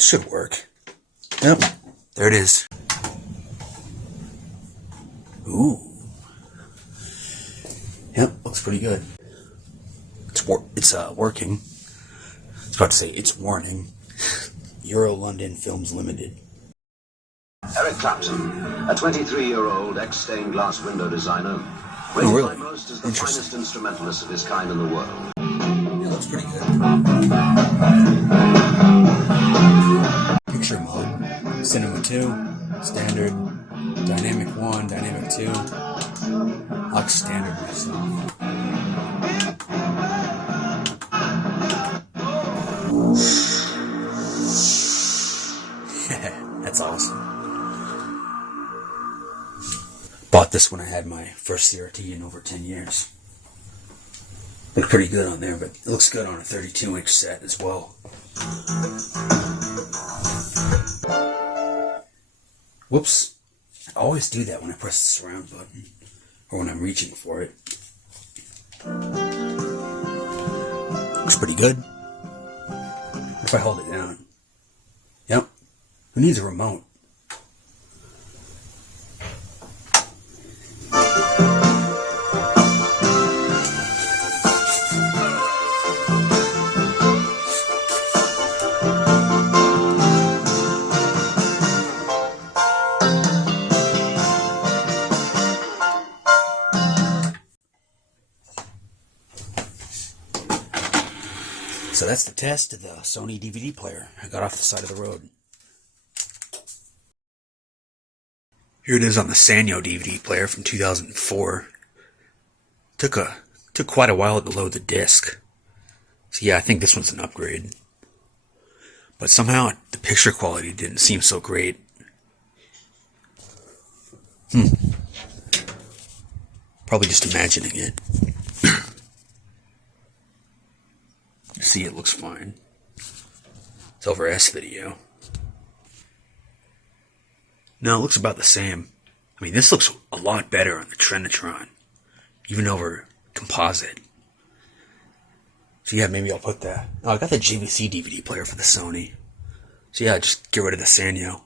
should work. Yep, there it is. Ooh. Yep, looks pretty good. It's working. I was about to say it's warning. Euro London Films Limited. Eric Clapton, a 23-year-old ex-stained glass window designer, Oh, really? by most as the finest instrumentalist of his kind in the world. Yeah, looks pretty good. Picture mode. Cinema 2, Standard, Dynamic 1, Dynamic 2. I like Standard myself. That's awesome. Bought this when I had my first CRT in over 10 years. Looked pretty good on there, but it looks good on a 32-inch set as well. Whoops. I always do that when I press the surround button, or when I'm reaching for it. Looks pretty good. What if I hold it down? Yep. Who needs a remote? So that's the test of the Sony DVD player I got off the side of the road. Here it is on the Sanyo DVD player from 2004. Took quite a while to load the disc. So yeah, I think this one's an upgrade. But somehow the picture quality didn't seem so great. Probably just imagining it. See, it looks fine. It's over S-Video. No, it looks about the same. I mean, this looks a lot better on the Trinitron, even over composite. So yeah, maybe I'll put that. Oh, I got the JVC DVD player for the Sony. So yeah, just get rid of the Sanyo.